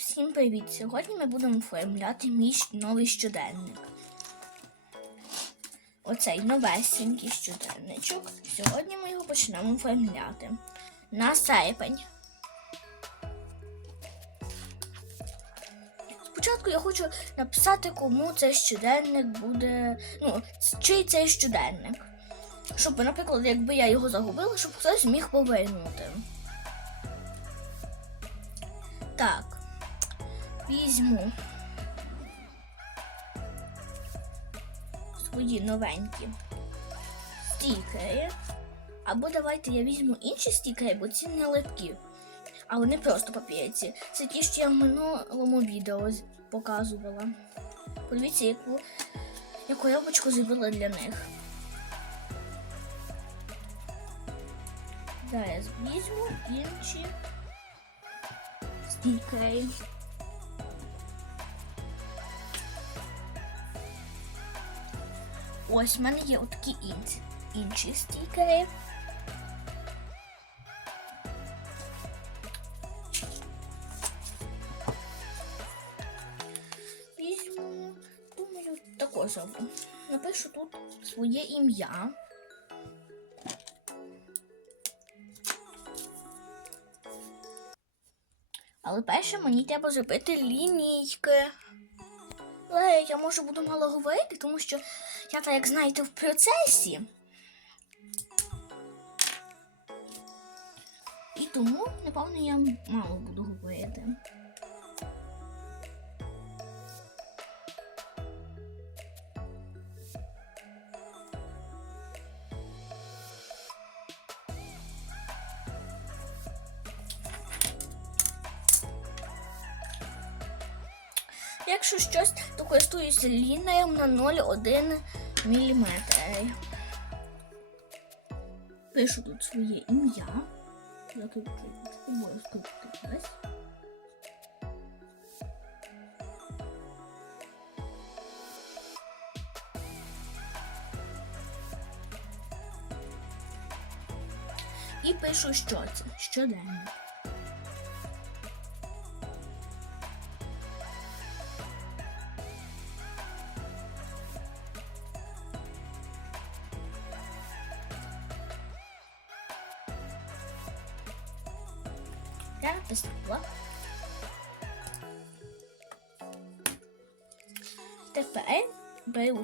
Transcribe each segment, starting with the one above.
Всім привіт! Сьогодні ми будемо оформляти мій новий щоденник. Оцей новесенький щоденничок. Сьогодні ми його почнемо оформляти. На серпень. Спочатку я хочу написати, кому цей щоденник буде. Ну, чий цей щоденник. Щоб, наприклад, якби я його загубила, щоб хтось міг повернути. Так. Візьму свої новенькі стікери. Або давайте я візьму інші стікери, бо ці не липкі. А вони просто папірці. Це ті, що я в минулому відео показувала. Подивіться, яку, яку яблучку зробила для них. Зараз візьму інші стікери. Ось в мене є отакі інші, інші стікери. Візьму, думаю, також зроблю. Напишу тут своє ім'я. Але перше мені треба зробити лінійки. Але я може буду мало говорити, тому що я так як знаєте в процесі. І тому, напевно, я мало буду говорити. Користуюся лінією на 0,1 мм. Пишу тут своє ім'я. І пишу, що це щоденно.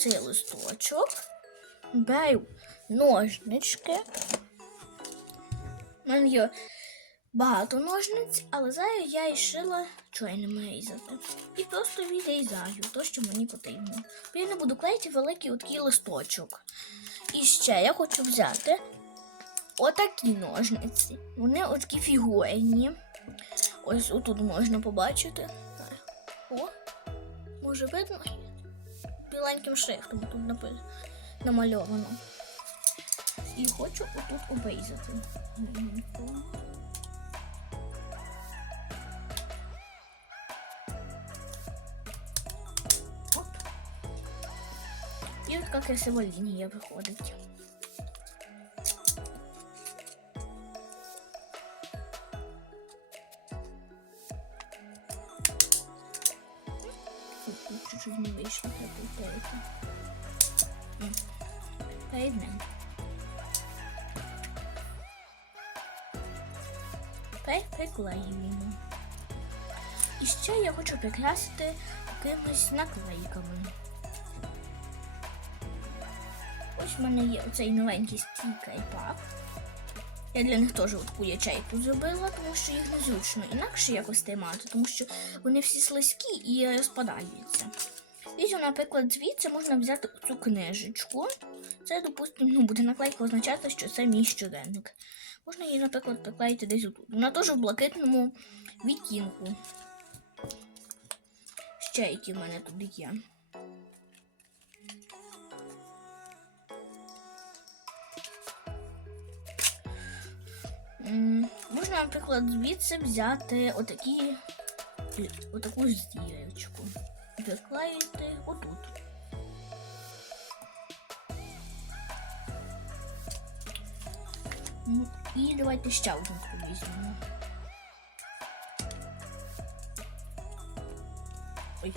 Цей листочок, беру ножнички. У мене є багато ножниць, але зараз я рішила чорним різати. І просто відрізаю те, що мені потрібно. Я не буду клеїти великий такий листочок. І ще я хочу взяти отакі ножниці. Вони отакі фігурні. Ось отут можна побачити. О, може видно? Біленьким шрифтом тут напи- намальовано. І хочу отут обрізати. І от така красива лінія виходить. Треба повторити. М. Перед. Тепер приклеюємо. І ще я хочу прикрасити якимись наклейками. Ось в мене є оцей новенький стікер пак. Я для них теж таку ячейку зробила, тому що їх незручно інакше якось тримати, тому що вони всі слизькі і розпадаються. Візьму, наприклад, звідси можна взяти цю книжечку. Це, допустимо, ну, буде наклейка означати, що це мій щоденник. Можна її, наприклад, приклеїти десь отут. Вона теж в блакитному відтінку. Ще які в мене тут є. Можна, наприклад, звідси взяти отакі, отаку зірочку. Приклеїти отут. Ну, І давайте ще таку візьмемо. Ой.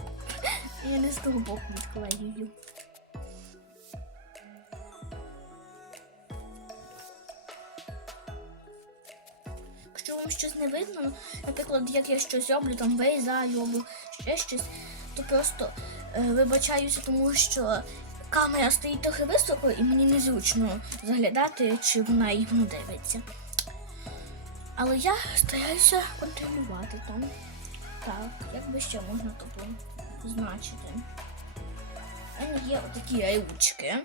Я не з того боку відклеюю. Якщо вам щось не видно, наприклад, як я щось роблю, там вирізаю або ще щось, то просто е, вибачаюся, тому що камера стоїть трохи високо і мені незручно заглядати, чи вона їм дивиться. Але я стараюся контролювати там. Так, як би ще можна тут позначити. У є отакі ручки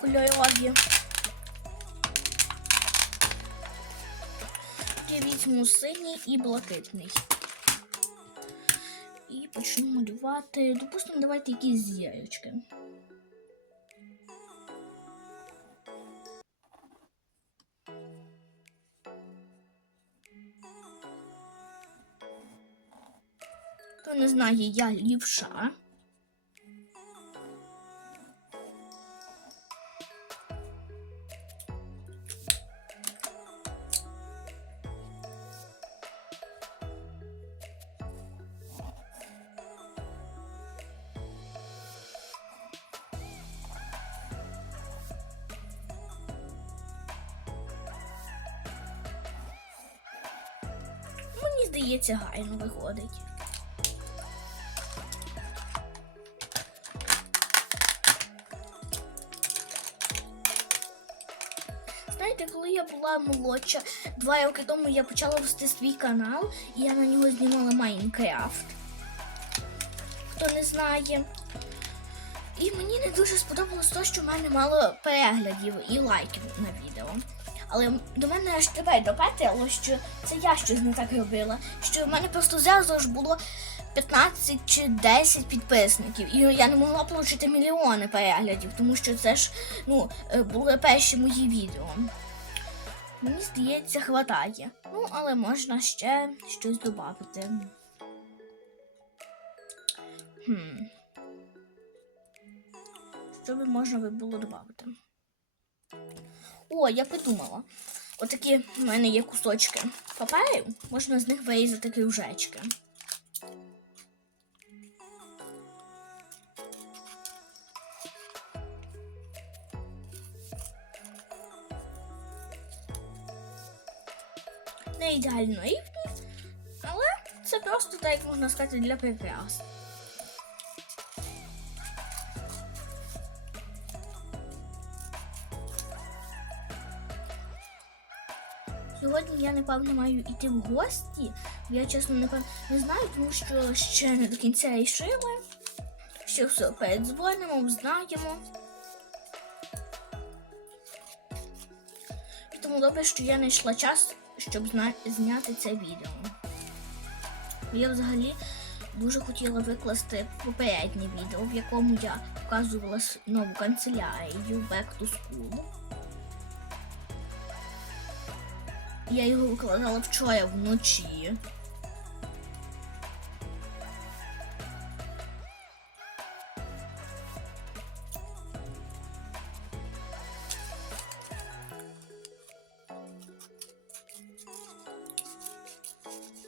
кольорові. Я візьму синій і блакитний. І почну малювати. Допустимо, давайте якісь зірочки. Не знає, я лівша. Здається, гарно виходить. Знаєте, коли я була молодша, два роки тому я почала вести свій канал, і я на нього знімала Майнкрафт. Хто не знає. І мені не дуже сподобалось те, що в мене мало переглядів і лайків на відео. Але до мене аж тепер допетило, що це я щось не так робила. Що в мене просто зразу ж було 15 чи 10 підписників. І я не могла отримати мільйони переглядів, тому що це ж ну, е, були перші мої відео. Мені здається, хватає. Ну, але можна ще щось додати. Хм. Що би можна було додати? О, я придумала. Отакі в мене є кусочки паперу, можна з них вирізати кружечки. Не ідеально рівні, але це просто так, як можна сказати, для прикрас. Я, напевно, маю йти в гості. Я чесно напевно не знаю, тому що ще не до кінця рішила. Ще все передзвонимо, знаємо. І тому добре, що я знайшла час, щоб зняти це відео. Я взагалі дуже хотіла викласти попереднє відео, в якому я показувала нову канцелярію Back to School. Я його викладала вчора вночі.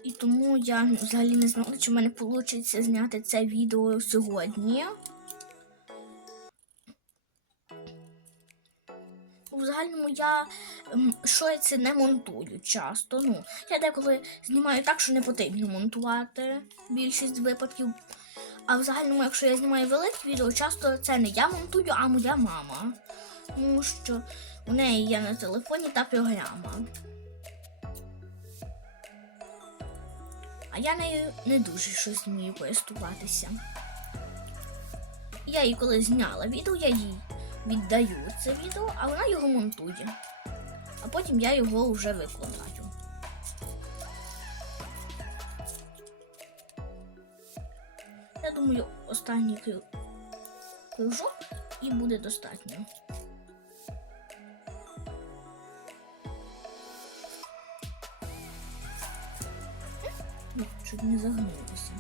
І тому я взагалі не знала, чи в мене вийде зняти це відео сьогодні. В загальному я ем, шорти не монтую часто. Ну, я деколи знімаю так, що не потрібно монтувати більшість випадків. А в загальному, якщо я знімаю велике відео, часто це не я монтую, а моя мама. Тому що у неї є на телефоні та програма. А я нею не дуже щось вмію користуватися. Я її коли зняла відео, я їй віддаю це відео, а вона його монтує. А потім я його вже викладаю. Я думаю, останній кру- кружок і буде достатньо. Ну, Щоб не загнулося.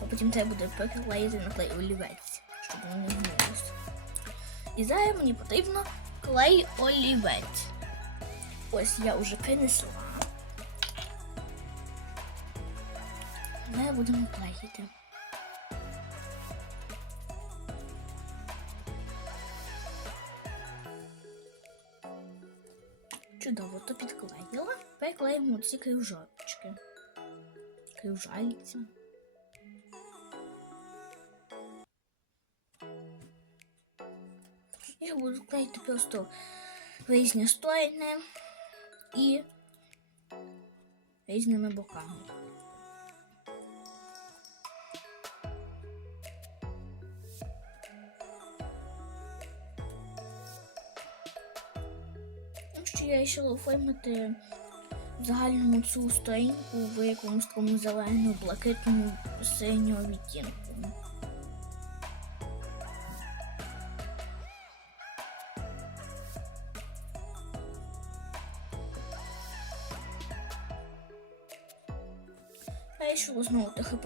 То потім треба буде приклеїти на клей олівець, щоб воно не гнулося. І зараз мені потрібно клей олівець. Ось я уже принесла. Ну, Ми будемо клеїти. Чудово то підклеїла. Приклеїмо ці кружочки. Кружальці. Я буду клеїти просто в різні сторони і різними боками. Ну, що я вирішила оформити в загальному цю сторінку в якомусь такому зеленому, блакитному, синього відтінку.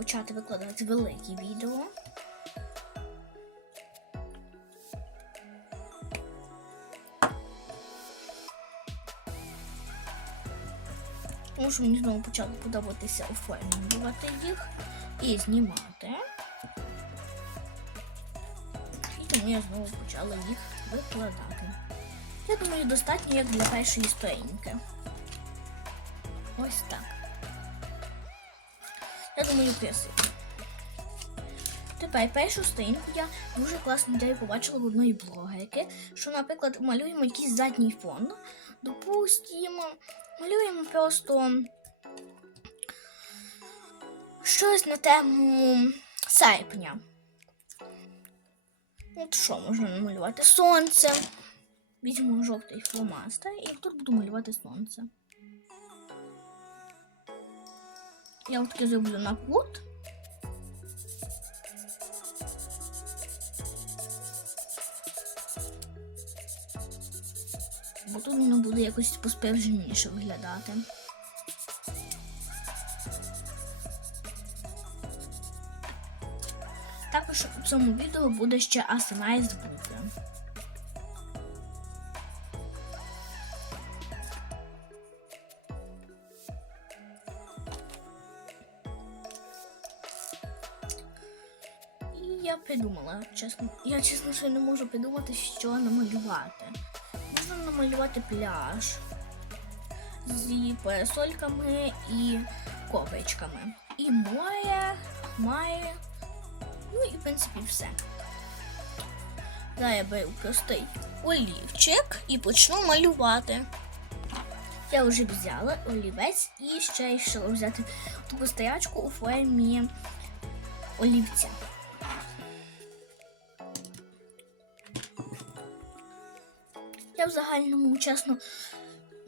Почати викладати великі відео. Тому що мені знову почало подобатися оформлювати їх і знімати. І тому я знову почала їх викладати. Я думаю, достатньо як для першої сторінки. Ось так. Думаю, красиво. Тепер першу сторінку я дуже класну ідею побачила в одної блогерки, що, наприклад, малюємо якийсь задній фон. Допустимо, малюємо просто щось на тему серпня. От що можна намалювати? Сонце. Візьму жовтий фломастер і тут буду малювати сонце. Я таки зроблю на кут. Бо тут воно буде якось поспевженіше виглядати. Також у цьому відео буде ще ASMR звуки. Чесно. Я чесно ще не можу придумати, що намалювати. Можна намалювати пляж з парасольками і копичками. І море, хмари. Ну і в принципі все. Зараз я беру простий олівчик і почну малювати. Я вже взяла олівець і ще вирішила взяти таку стоячку у формі олівця. Я в загальному, чесно,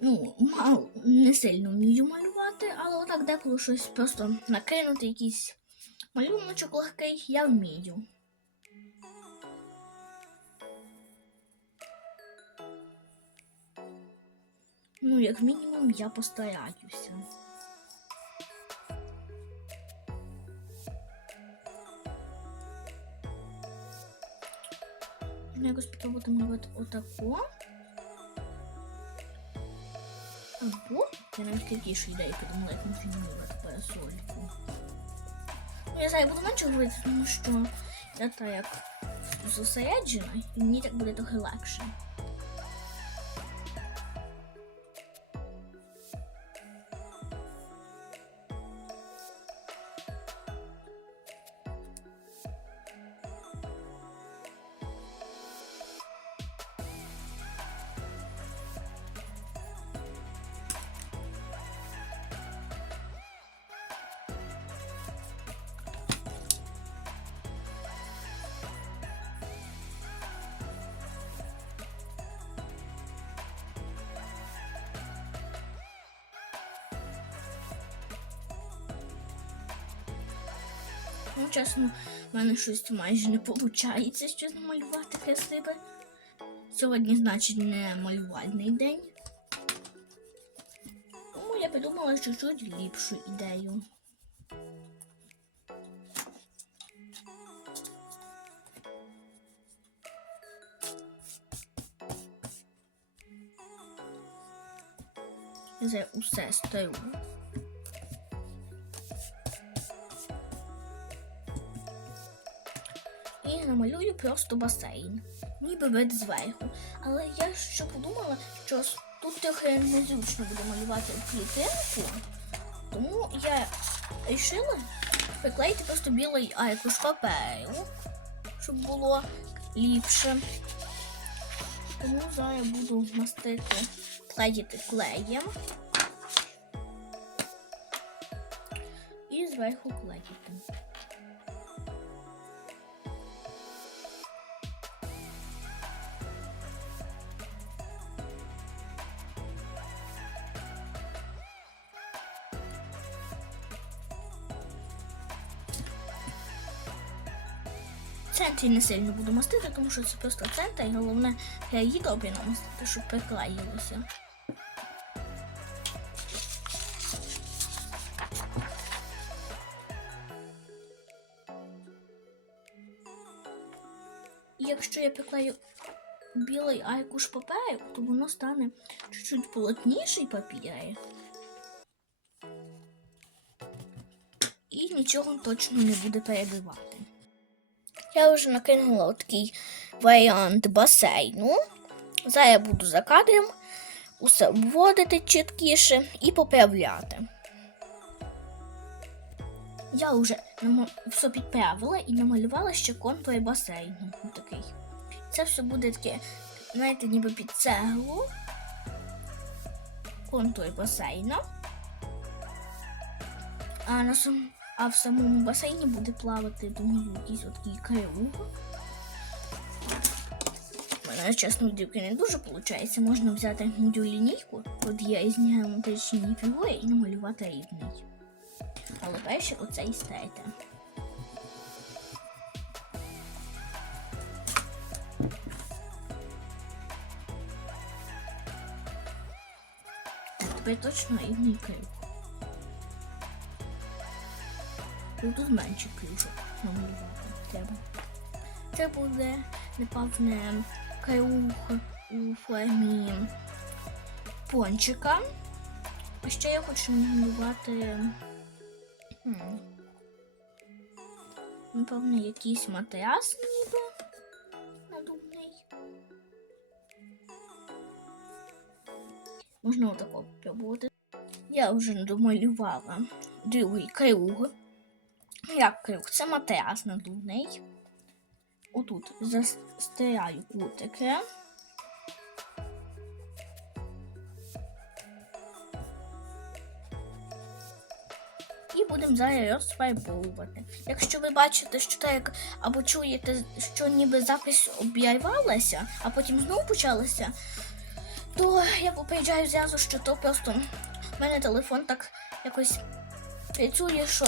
ну, мало, не сильно вмію малювати, але отак деколи щось просто накинути, якийсь малюночок легкий, я вмію. Ну, як мінімум, я постараюся. Якось спробувати малювати отако. Або я навіть какішу ідеї придумала, як малювати парасольку. Ну, я зараз буду менше говорити, тому що я так як зосереджена, і мені так буде трохи легше. Ну, чесно, в мене щось майже не виходить щось намалювати красиве. Сьогодні, значить, не малювальний день. Тому я придумала чуть-чуть ліпшу ідею. Я зараз усе стару. І намалюю просто басейн. Ніби вид зверху. Але я ще подумала, що тут трохи незручно буде малювати клітинку, тому я вирішила приклеїти просто білий аркуш паперу, щоб було ліпше. Тому зараз я буду мастити клеїти клеєм і зверху клеїти. В центрі не сильно буду мастити, тому що це просто центр, і головне для її добре намастити, щоб приклеїлося. Якщо я приклею білий аркуш паперу, то воно стане чуть-чуть плотніший папір. І нічого точно не буде перебивати. Я вже накинула такий варіант басейну. Зараз я буду за кадром усе обводити чіткіше і поправляти. Я вже все підправила і намалювала ще контур басейну. Такий. Це все буде таке, знаєте, ніби під цеглу. Контур басейну. А, на сам... а в самому басейні буде плавати, думаю, якийсь такий. У мене, чесно, дівки не дуже виходить. Можна взяти мою лінійку, от є із геометричні фігури і намалювати рівний. Але перше оце і. Так, тепер точно рівний круг. І тут менше кружок намалювати треба. Це буде, напевне, круг у формі пончика. А ще я хочу намалювати. Напевне, якийсь матрас ніби надувний. Можна отако попробувати. Я вже домалювала другий круг. Як круг? Це матрас надувний. Отут застираю кутики. І будемо зараз розфарбовувати. Якщо ви бачите, що так, або чуєте, що ніби запись обірвалася, а потім знову почалася, то я попереджаю зразу, що то просто в мене телефон так якось працює, що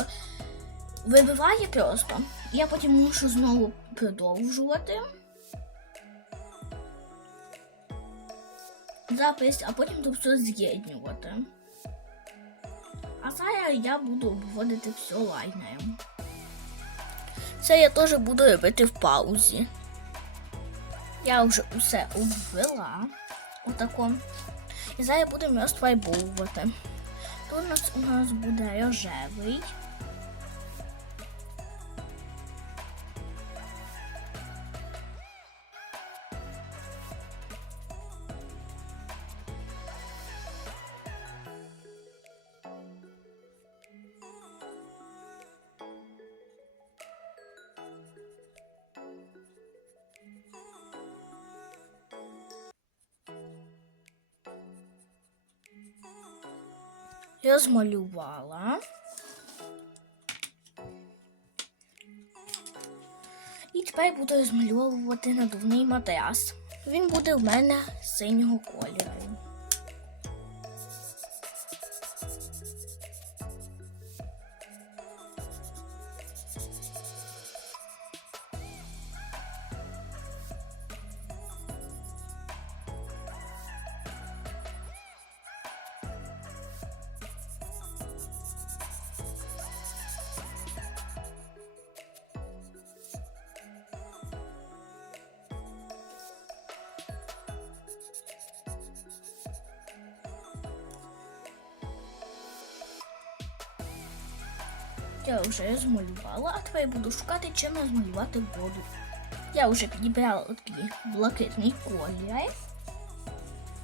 вибиває просто. Я потім мушу знову продовжувати. Запис, а потім то все з'єднувати. А зараз я буду обводити все лайнером. Це я теж буду робити в паузі. Я вже усе обвела. Отако. І зараз будемо розфарбовувати. Тут у нас, у нас буде рожевий. Я змалювала. І тепер буду розмальовувати надувний матрас. Він буде в мене синього кольору. Я вже змалювала, а тепер буду шукати, чим змалювати воду. Я вже підібрала такий блакитний колір.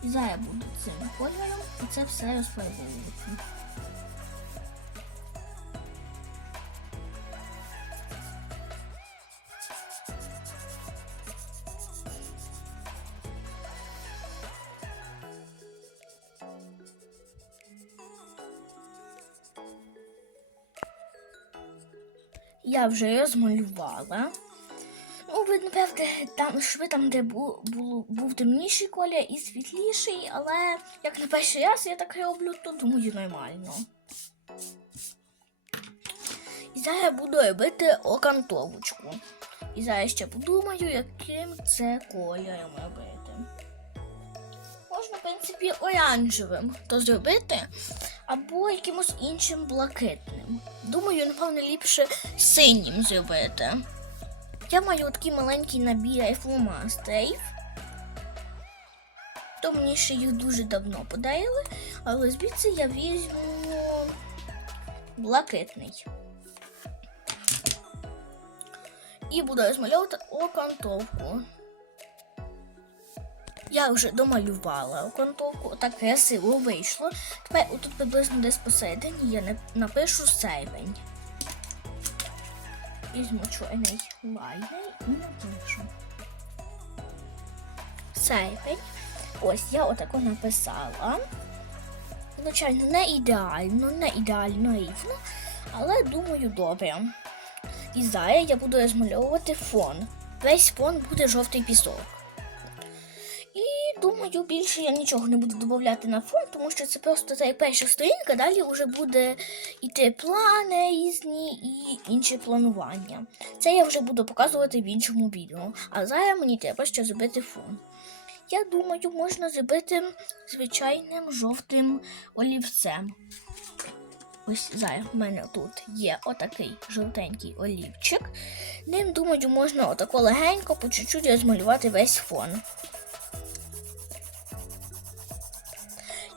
І зараз буду цим кольором і це все розфарбовувати. Я вже розмалювала. Ну, ви, напевне, там, що там, де бу, було, був темніший колір і світліший, але як на перший раз я так роблю, то думаю нормально. І зараз я буду робити окантовочку. І зараз ще подумаю, яким це кольором робити. Можна, в принципі, оранжевим то зробити, або якимось іншим блакитним. Думаю, напевно, ліпше синім зробити. Я маю такий маленький набір фломастерів. То мені ще їх дуже давно подарили, але звідси я візьму блакитний. І буду розмальовувати окантовку. Я вже домалювала окантовку, так красиво вийшло. Тепер отут приблизно десь посередині я напишу сейвень. Візьму чорний лайнер і напишу. Сейвень. Ось я отако написала. Звичайно, не ідеально, не ідеально рівно, але думаю, добре. І зараз я буду розмальовувати фон. Весь фон буде жовтий пісок. Думаю, більше я нічого не буду додавати на фон, тому що це просто та перша сторінка, далі вже буде йти плани різні і інші планування. Це я вже буду показувати в іншому відео. А зараз мені треба ще зробити фон. Я думаю, можна зробити звичайним жовтим олівцем. Ось зараз в мене тут є отакий жовтенький олівчик. Ним, думаю, можна отако легенько по чуть-чуть розмалювати весь фон.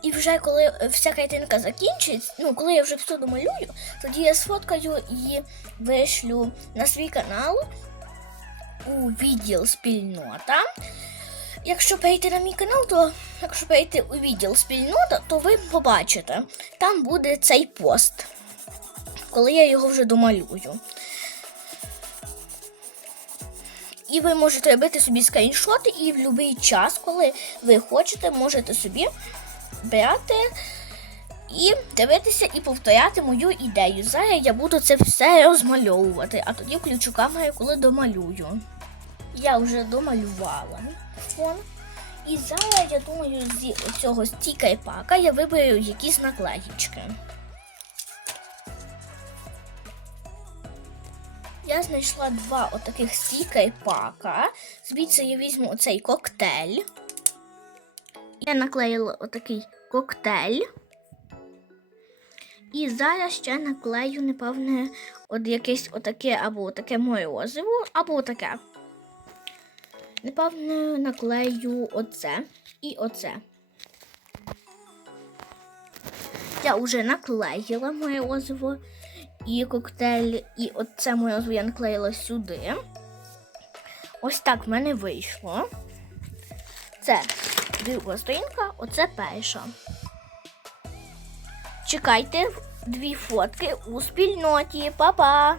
І вже коли е, вся картинка закінчиться, ну коли я вже все домалюю, тоді я сфоткаю і вишлю на свій канал у відділ спільнота. Якщо перейти на мій канал, то якщо перейти у відділ спільнота, то ви побачите, там буде цей пост, коли я його вже домалюю. І ви можете робити собі скріншоти, і в будь-який час, коли ви хочете, можете собі брати і дивитися і повторяти мою ідею. Зараз я буду це все розмальовувати, а тоді включу камеру, коли домалюю. Я вже домалювала фон. І зараз, я думаю, з цього стіка пака я виберу якісь наклеїчки. Я знайшла два отаких стіка пака. Звідси я візьму оцей коктейль. Я наклеїла отакий коктейль. І зараз ще наклею, напевне, от якесь отаке або таке морозиво, або таке. Напевне, наклею оце і оце. Я вже наклеїла морозиво і коктейль, і оце морозиво я наклеїла сюди. Ось так в мене вийшло. Це друга сторінка, оце перша. Чекайте дві фотки у спільноті. Па-па!